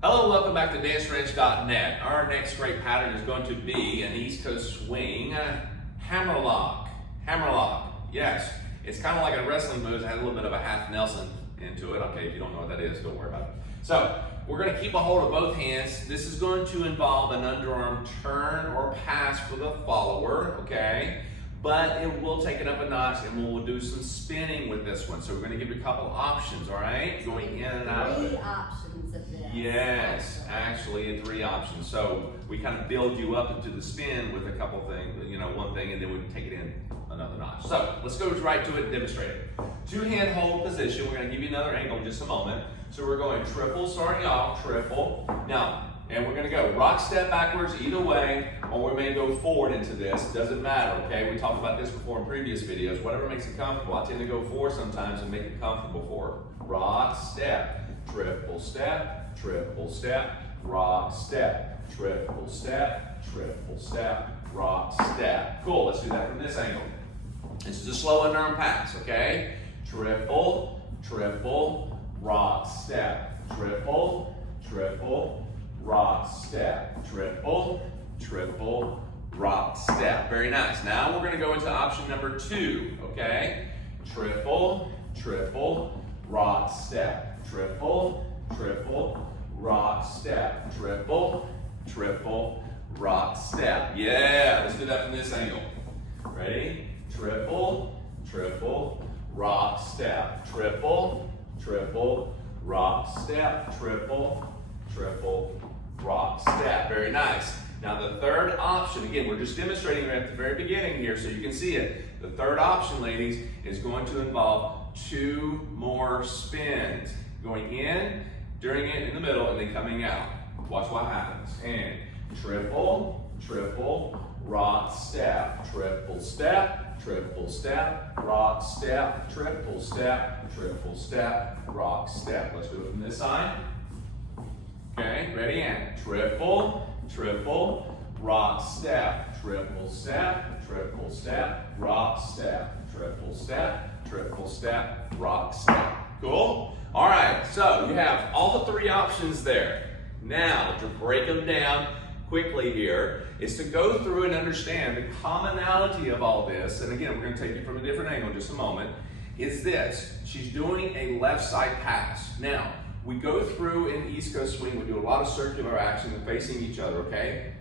Hello, welcome back to dancewrench.net. Our next great pattern is going to be an East Coast swing hammerlock. Hammerlock, yes. It's kind of like a wrestling move. It has a little bit of a half Nelson into it. Okay, if you don't know what that is, don't worry about it. So, we're going to keep a hold of both hands. This is going to involve an underarm turn or pass for the follower, okay? But it will take it up a notch and we'll do some spinning with this one. So we're going to give you a couple options, all right? Going in and out of it. 3 options of this. Yes, actually 3 options. So we kind of build you up into the spin with a couple things, one thing, and then we take it in another notch. So let's go right to it and demonstrate it. 2-hand hold position. We're going to give you another angle in just a moment. So we're going triple starting off, triple. Now, and we're going to go rock step backwards either way, or we may go forward into this. Doesn't matter, okay? We talked about this before in previous videos. Whatever makes it comfortable. I tend to go forward sometimes and make it comfortable for it. Rock step, triple step, rock step, triple step, rock step. Cool, let's do that from this angle. This is a slow underarm pass, okay? Triple, rock step, triple, rock step, triple, rock step. Very nice. Now we're going to go into option number 2, okay? Triple, rock step, triple, rock step, triple, rock step. Yeah, let's do that from this angle. Ready? Triple, rock step, triple, rock step, triple, rock step. Very nice. Now the third option, again, we're just demonstrating it at the very beginning here so you can see it. The third option, ladies, is going to involve 2 more spins. Going in, during it, in the middle, and then coming out. Watch what happens. And triple, rock step, triple step, rock step, triple step, rock step. Let's do it from this side. Okay, ready, and triple, rock step, triple step, rock step, triple step, rock step. Cool? All right, so you have all the 3 options there. Now, to break them down quickly here, is to go through and understand the commonality of all this, and again, we're going to take you from a different angle in just a moment, is this. She's doing a left side pass. Now, we go through in East Coast swing, we do a lot of circular action and facing each other, okay?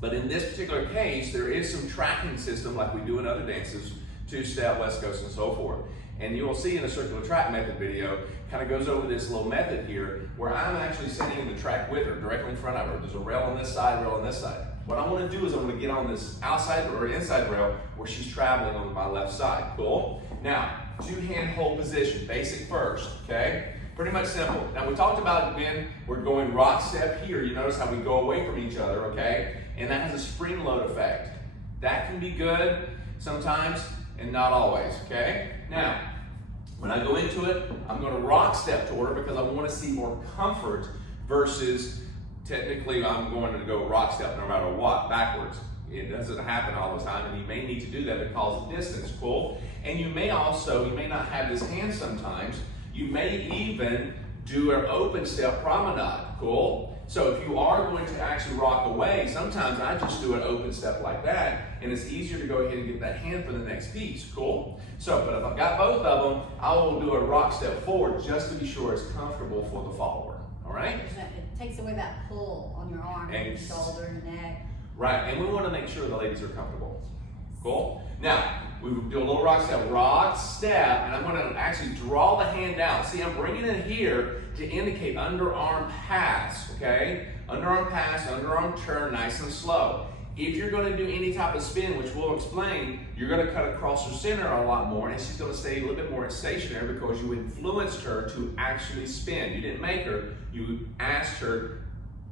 But in this particular case, there is some tracking system like we do in other dances, 2-step, West Coast, and so forth. And you will see in the circular track method video, kind of goes over this little method here, where I'm actually sitting in the track with her, directly in front of her. There's a rail on this side, rail on this side. What I want to do is I want to get on this outside or inside rail where she's traveling on my left side. Cool? Now, 2-hand hold position, basic first, okay? Pretty much simple. Now we talked about when we're going rock step here, you notice how we go away from each other, okay? And that has a spring load effect. That can be good sometimes and not always, okay? Now, when I go into it, I'm going to rock step toward her because I want to see more comfort versus technically I'm going to go rock step no matter what, backwards. It doesn't happen all the time, and you may need to do that because of distance, cool? And you may not have this hand sometimes. You may even do an open step promenade, cool? So if you are going to actually rock away, sometimes I just do an open step like that, and it's easier to go ahead and get that hand for the next piece, cool? So, but if I've got both of them, I will do a rock step forward just to be sure it's comfortable for the follower, all right? It takes away that pull on your arm and your shoulder and neck. Right, and we want to make sure the ladies are comfortable. Cool? Now, we do a little rock step, and I'm going to actually draw the hand out. See, I'm bringing it here to indicate underarm pass, okay? Underarm pass, underarm turn, nice and slow. If you're going to do any type of spin, which we'll explain, you're going to cut across her center a lot more, and she's going to stay a little bit more stationary because you influenced her to actually spin. You didn't make her, you asked her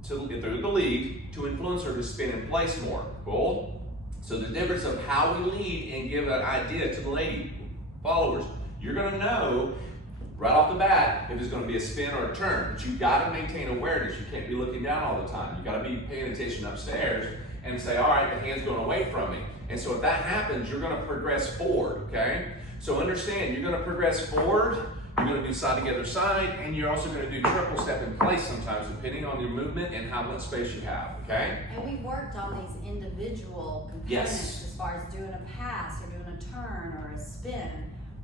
to get through the lead to influence her to spin in place more. Cool? So the difference of how we lead and give an idea to the lady followers, you're going to know right off the bat if it's going to be a spin or a turn. But you've got to maintain awareness. You can't be looking down all the time. You've got to be paying attention upstairs and say, all right, the hand's going away from me. And so if that happens, you're going to progress forward, okay? So understand, you're going to progress forward, you're You're gonna do side together side, and you're also gonna do triple step in place sometimes, depending on your movement and how much space you have, okay? And we worked on these individual components Yes. as far as doing a pass or doing a turn or a spin.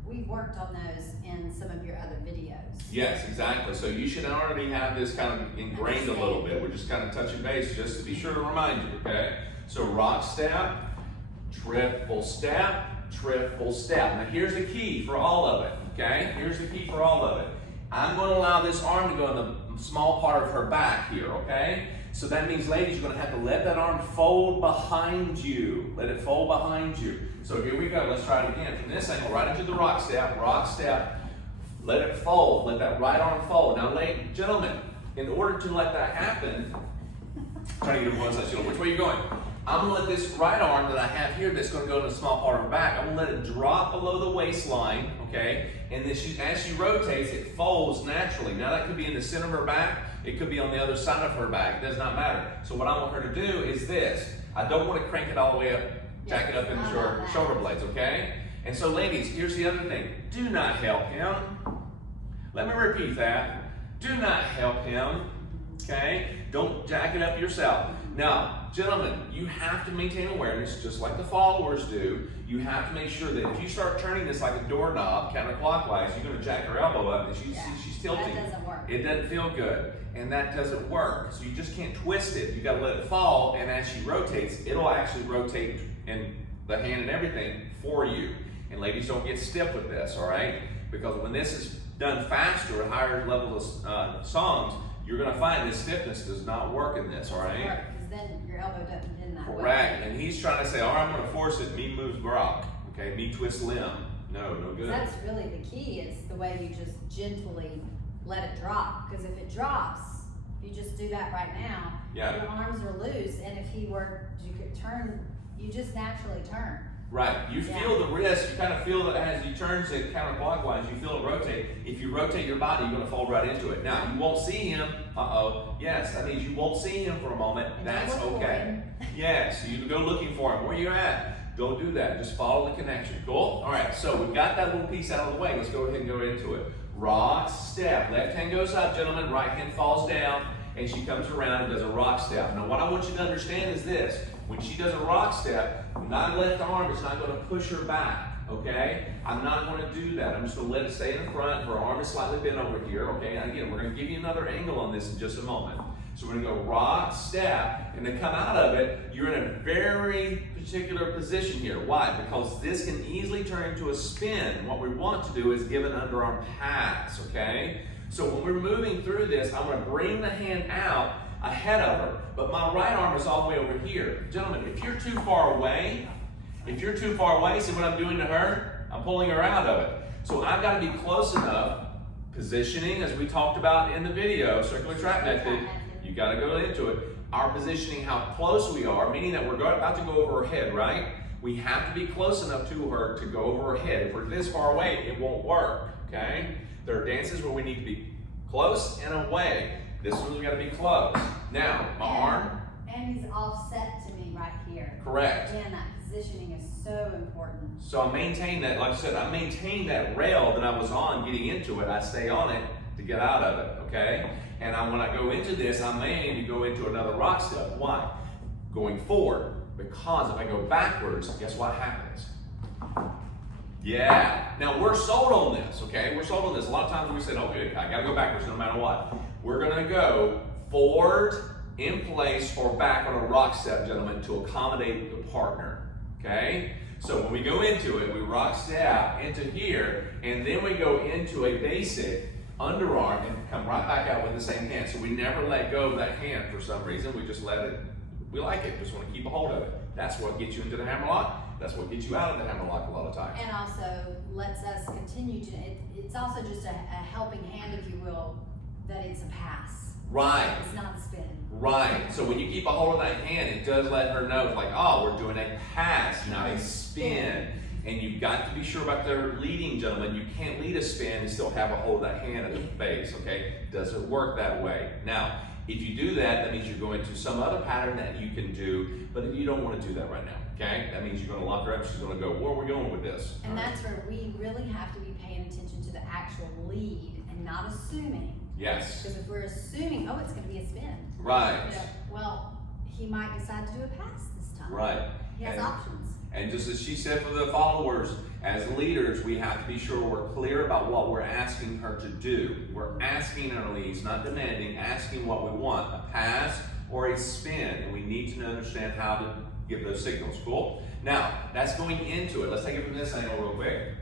We worked on those in some of your other videos. Yes, exactly. So you should already have this kind of ingrained a little bit. We're just kind of touching base just to be sure to remind you, okay? So rock step, triple step, triple step. Now here's the key for all of it, okay? Here's the key for all of it. I'm going to allow this arm to go in the small part of her back here, okay? So that means, ladies, you're going to have to let that arm fold behind you. Let it fold behind you. So here we go. Let's try it again. From this angle, right into the rock step, let it fold. Let that right arm fold. Now, ladies, gentlemen, in order to let that happen, trying to get one side, which way are you going? I'm going to let this right arm that I have here that's going to go in the small part of her back, I'm going to let it drop below the waistline, okay? And then as she rotates, it folds naturally. Now that could be in the center of her back, it could be on the other side of her back, it does not matter. So what I want her to do is this. I don't want to crank it all the way up, jack it up into her shoulder blades, okay? And so ladies, here's the other thing. Do not help him. Let me repeat that. Do not help him, okay? Don't jack it up yourself. Now, gentlemen, you have to maintain awareness just like the followers do. You have to make sure that if you start turning this like a doorknob counterclockwise, you're going to jack her elbow up and she's tilting. That doesn't work. It doesn't feel good, and that doesn't work. So you just can't twist it. You got to let it fall, and as she rotates, it'll actually rotate in the hand and everything for you. And ladies, don't get stiff with this, all right? Because when this is done faster at higher levels of songs, you're going to find this stiffness does not work in this, all right? Because then your elbow doesn't bend that way. Correct. And he's trying to say, all right, I'm going to force it. Me moves rock. Okay, me twist limb. No good. That's really the key. It's the way you just gently let it drop. Because if it drops, if you just do that right now, your arms are loose. And if you could turn, you just naturally turn. Right. You feel the wrist. You kind of feel that as he turns it counterclockwise, you feel it rotate. If you rotate your body, you're going to fold right into it. Now, you won't see him. Yes, that means you won't see him for a moment. And that's okay. Yes, you go looking for him. Where you at? Don't do that. Just follow the connection. Cool? All right, so we've got that little piece out of the way. Let's go ahead and go into it. Rock step. Left hand goes up, gentlemen. Right hand falls down, and she comes around and does a rock step. Now, what I want you to understand is this. When she does a rock step, my left arm is not going to push her back, okay? I'm not going to do that. I'm just going to let it stay in front. Her arm is slightly bent over here, okay? And again, we're going to give you another angle on this in just a moment. So we're going to go rock, step, and to come out of it, you're in a very particular position here. Why? Because this can easily turn into a spin. What we want to do is give an underarm pass, okay? So when we're moving through this, I'm going to bring the hand out ahead of her, but my right arm is all the way over here. Gentlemen, if you're too far away, see what I'm doing to her? I'm pulling her out of it. So I've got to be close enough, positioning as we talked about in the video, circular trap method, you got to go into it. Our positioning, how close we are, meaning that we're about to go over her head, right? We have to be close enough to her to go over her head. If we're this far away, it won't work, okay? There are dances where we need to be close and away. This one's got to be close. Now, my arm. And he's offset to me right here. Correct. Again, that positioning is so important. So I maintain that, like I said, I maintain that rail that I was on getting into it. I stay on it to get out of it, okay? And when I go into this, I'm aiming to go into another rock step. Why? Going forward. Because if I go backwards, guess what happens? Yeah. Now, we're sold on this, okay? We're sold on this. A lot of times we said, okay, I got to go backwards no matter what. We're going to go forward, in place, or back on a rock step, gentlemen, to accommodate the partner, okay? So when we go into it, we rock step into here, and then we go into a basic underarm and come right back out with the same hand. So we never let go of that hand for some reason. We just let it, we like it, just want to keep a hold of it. That's what gets you into the hammerlock. That's what gets you out of the hammerlock a lot of times. And also lets us continue to, it's also just a helping hand, if you will, that it's a pass. Right. It's not a spin. Right. So when you keep a hold of that hand, it does let her know, like, oh, we're doing a pass, not a spin. And you've got to be sure about their leading, gentlemen. You can't lead a spin and still have a hold of that hand at the base, okay? It doesn't work that way. Now, If you do that, that means you're going to some other pattern that you can do, but you don't want to do that right now, okay? That means you're going to lock her up. She's going to go, where are we going with this? And that's where we really have to be paying attention to the actual lead and not assuming. Yes. Because if we're assuming, oh, it's going to be a spin. Right. You know, well, he might decide to do a pass this time. Right. He has options. And just as she said for the followers, as leaders, we have to be sure we're clear about what we're asking her to do. We're asking our leads, not demanding, asking what we want, a pass or a spin. And we need to understand how to give those signals. Cool? Now, that's going into it. Let's take it from this angle real quick.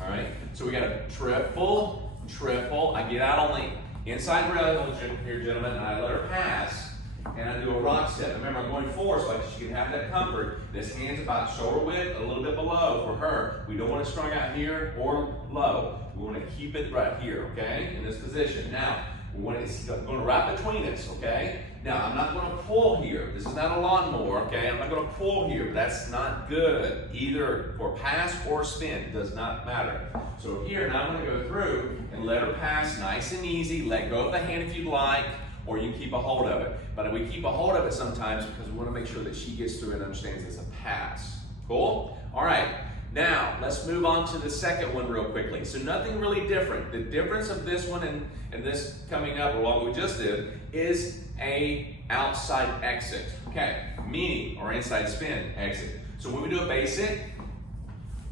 All right? So we got a triple, triple. I get out on the inside rail here, gentlemen, and I let her pass. And I do a rock step. Remember, I'm going forward so she can have that comfort. This hand's about shoulder width, a little bit below for her. We don't want it strung out here or low. We want to keep it right here, okay, in this position. Now, it's going to wrap between us, okay? Now, I'm not going to pull here. This is not a lawnmower, okay? I'm not going to pull here. That's not good, either for pass or spin. It does not matter. So here, now I'm going to go through and let her pass nice and easy. Let go of the hand if you'd like, or you keep a hold of it. But we keep a hold of it sometimes because we want to make sure that she gets through and understands it's a pass. Cool? All right. Now, let's move on to the second one real quickly. So nothing really different. The difference of this one and this coming up, or what we just did, is a outside exit. Okay, meaning, or inside spin exit. So when we do a basic,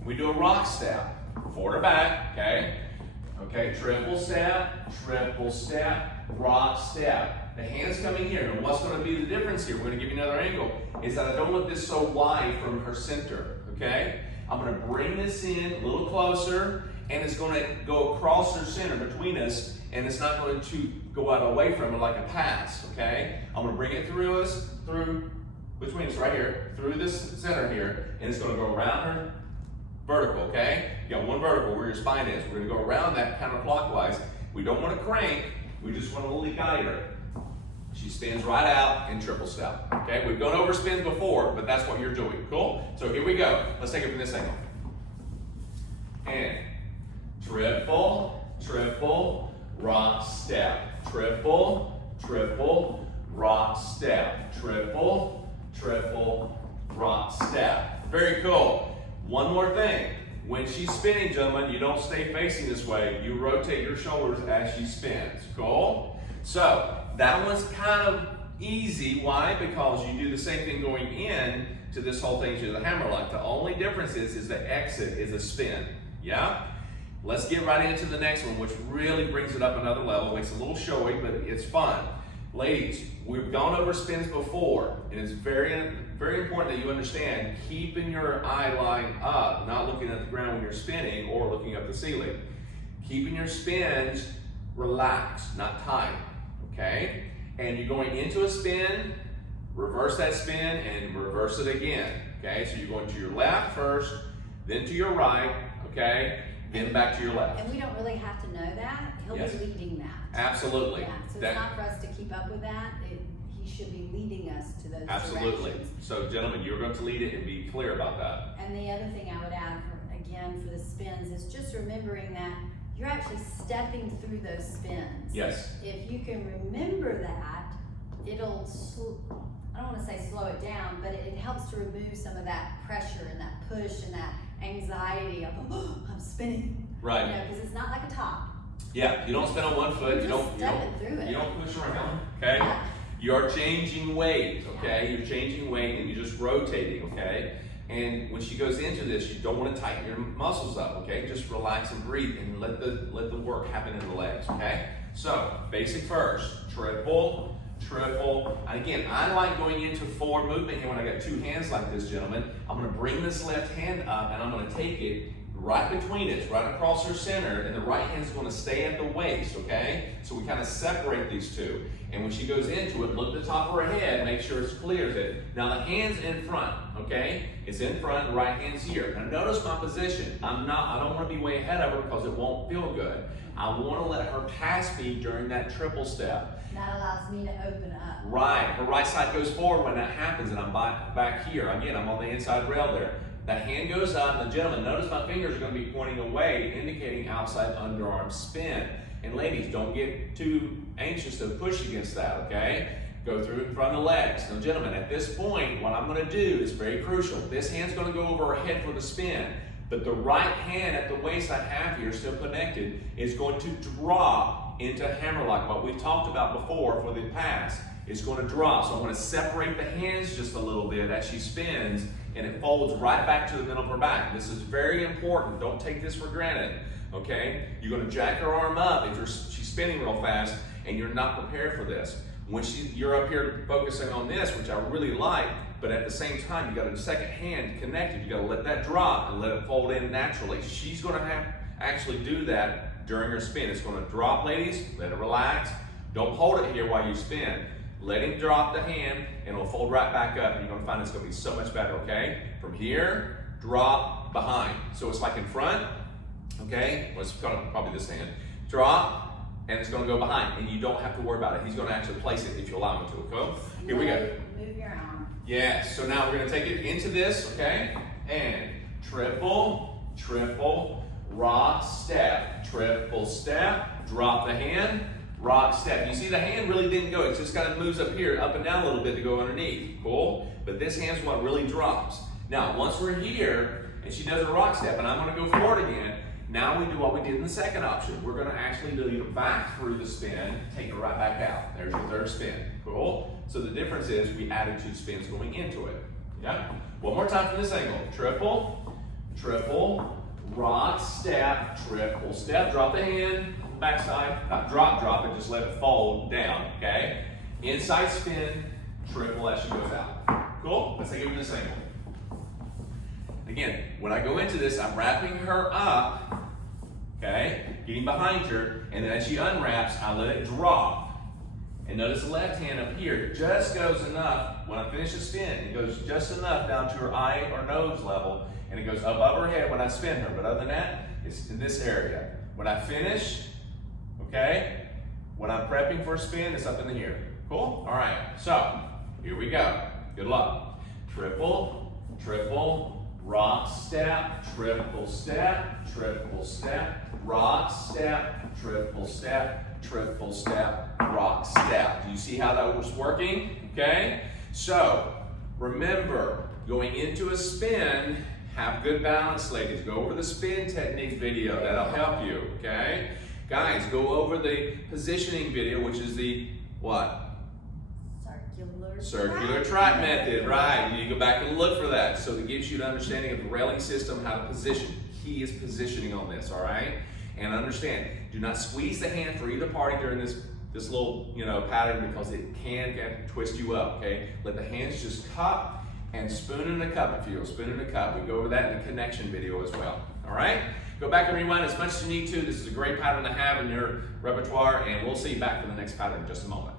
we do a rock step, forward or back, okay? Okay, triple step, rock step. The hand's coming here, and what's going to be the difference here? We're going to give you another angle, is that I don't want this so wide from her center, okay? I'm going to bring this in a little closer, and it's going to go across her center between us, and it's not going to go out away from it like a pass, okay? I'm going to bring it through between us right here, through this center here, and it's going to go around her vertical, okay? You got one vertical where your spine is. We're going to go around that counterclockwise. We don't want to crank, we just want to really guide her. She spins right out in triple step, okay? We've gone over spins before, but that's what you're doing, cool? So here we go. Let's take it from this angle. And triple, triple, rock step. Triple, triple, rock step. Triple, triple, rock step. Very cool. One more thing. When she's spinning, gentlemen, you don't stay facing this way. You rotate your shoulders as she spins. Cool? So, that one's kind of easy. Why? Because you do the same thing going in to this whole thing to the Hammerlock. The only difference is the exit is a spin. Yeah? Let's get right into the next one, which really brings it up another level. Makes it a little showy, but it's fun. Ladies, we've gone over spins before, and it's very, very important that you understand keeping your eye line up, not looking at the ground when you're spinning or looking up the ceiling. Keeping your spins relaxed, not tight, okay? And you're going into a spin, reverse that spin, and reverse it again, okay? So you're going to your left first, then to your right, okay? Then back to your left. And we don't really have to know that. He'll Yes. be leading that. Absolutely. Yeah, so That- it's not for us to keep up with that. He should be leading us to those Absolutely. directions. So gentlemen, you're going to lead it and be clear about that. And the other thing I would add, for the spins, is just remembering that you're actually stepping through those spins. Yes. If you can remember that, it'll, I don't want to say slow it down, but it helps to remove some of that pressure and that push and that anxiety of, oh, I'm spinning. Right. You know, because it's not like a top. Yeah, you don't spin on one foot, You're you just don't stepping through it. you don't push around, okay? Yeah. You're changing weight, okay? You're changing weight and you're just rotating, okay? And when she goes into this, you don't want to tighten your muscles up, okay? Just relax and breathe and let the work happen in the legs, okay? So, basic first, triple, triple. And again, I like going into forward movement here when I got two hands like this, gentlemen. I'm going to bring this left hand up and I'm going to take it right between us, right across her center, and the right hand's going to stay at the waist, okay? So we kind of separate these two. And when she goes into it, look at the top of her head, make sure it's clear. Now the hand's in front, okay? It's in front, the right hand's here. Now notice my position. I don't want to be way ahead of her because it won't feel good. I want to let her pass me during that triple step. That allows me to open up. Right, her right side goes forward when that happens, and I'm back here. Again, I'm on the inside rail there. That hand goes up, and the gentleman, notice my fingers are going to be pointing away, indicating outside underarm spin. And ladies, don't get too anxious to push against that, okay? Go through in front of the legs. Now gentlemen, at this point, what I'm gonna do is very crucial. This hand's gonna go over our head for the spin, but the right hand at the waist I have here, still connected, is going to drop into hammerlock. What we've talked about before for the pass, it's gonna drop. So I'm gonna separate the hands just a little bit as she spins, and it folds right back to the middle of her back. This is very important. Don't take this for granted, okay? You're gonna jack her arm up if she's spinning real fast and you're not prepared for this. When you're up here focusing on this, which I really like, but at the same time, you got a second hand connected. You got to let that drop and let it fold in naturally. She's going to have actually do that during her spin. It's going to drop, ladies. Let it relax. Don't hold it here while you spin. Let him drop the hand, and it'll fold right back up, and you're going to find it's going to be so much better, okay? From here, drop, behind. So it's like in front, okay? Well, it's probably this hand. Drop, and it's going to go behind, and you don't have to worry about it. He's going to actually place it if you allow him to, okay? Here we go. Move your arm. Yes, so now we're going to take it into this, okay? And triple, triple, rock, step, triple step, drop the hand, rock, step. You see the hand really didn't go. It just kind of moves up here, up and down a little bit to go underneath. Cool? But this hand's what really drops. Now, once we're here, and she does a rock step, and I'm going to go forward again, now we do what we did in the second option. We're going to actually lead her back through the spin, take her right back out. There's your third spin. Cool? So the difference is we added 2 spins going into it. Yeah? One more time from this angle. Triple, triple, rock, step, triple step. Drop the hand, backside. Not drop it, just let it fold down. Okay? Inside spin, triple as she goes out. Cool? Let's take it from this angle. Again, when I go into this, I'm wrapping her up, okay, getting behind her, and then as she unwraps, I let it drop. And notice the left hand up here just goes enough, when I finish the spin, it goes just enough down to her eye or nose level, and it goes above her head when I spin her. But other than that, it's in this area. When I finish, okay, when I'm prepping for a spin, it's up in the here. Cool? All right, so here we go. Good luck. Triple, triple, rock, step, triple step, rock, step, triple step, rock, step. Do you see how that was working? Okay? So, remember, going into a spin, have good balance, ladies. Go over the spin technique video. That'll help you, okay? Guys, go over the positioning video, which is the, what? Circular trap method, right? You go back and look for that. So it gives you an understanding of the railing system, how to position. Key is positioning on this, all right? And understand, do not squeeze the hand for either party during this little, pattern, because it can twist you up, okay? Let the hands just cup and spoon in the cup, if you will. Spoon in the cup. We go over that in the connection video as well, all right? Go back and rewind as much as you need to. This is a great pattern to have in your repertoire, and we'll see you back for the next pattern in just a moment.